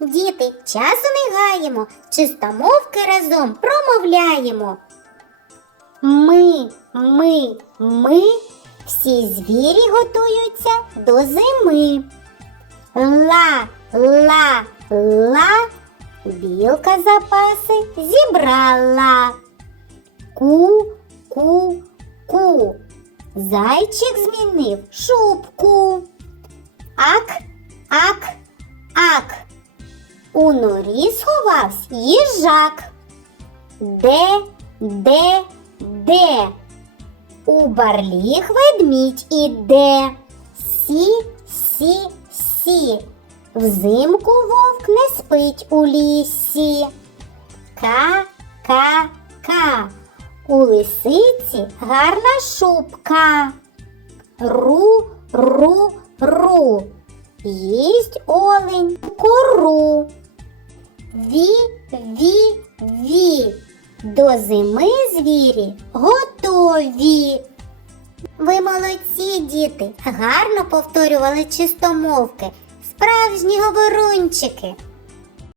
Діти, часу не гаємо, чистомовки разом промовляємо. Ми, ми, ми, всі звірі готуються до зими. Ла, ла, ла, білка запаси зібрала. Ку, ку, ку. Зайчик змінив шубку. У норі сховався їжак. Де, де, де? У барліг ведмідь іде. Сі, сі, сі. Взимку вовк не спить у лісі. Ка, ка, ка. У лисиці гарна шубка. Ру, ру, ру. Їсть олень кору. Ві, ві, ві. До зими звірі готові. Ви молодці, діти, гарно повторювали чистомовки, справжні говорунчики.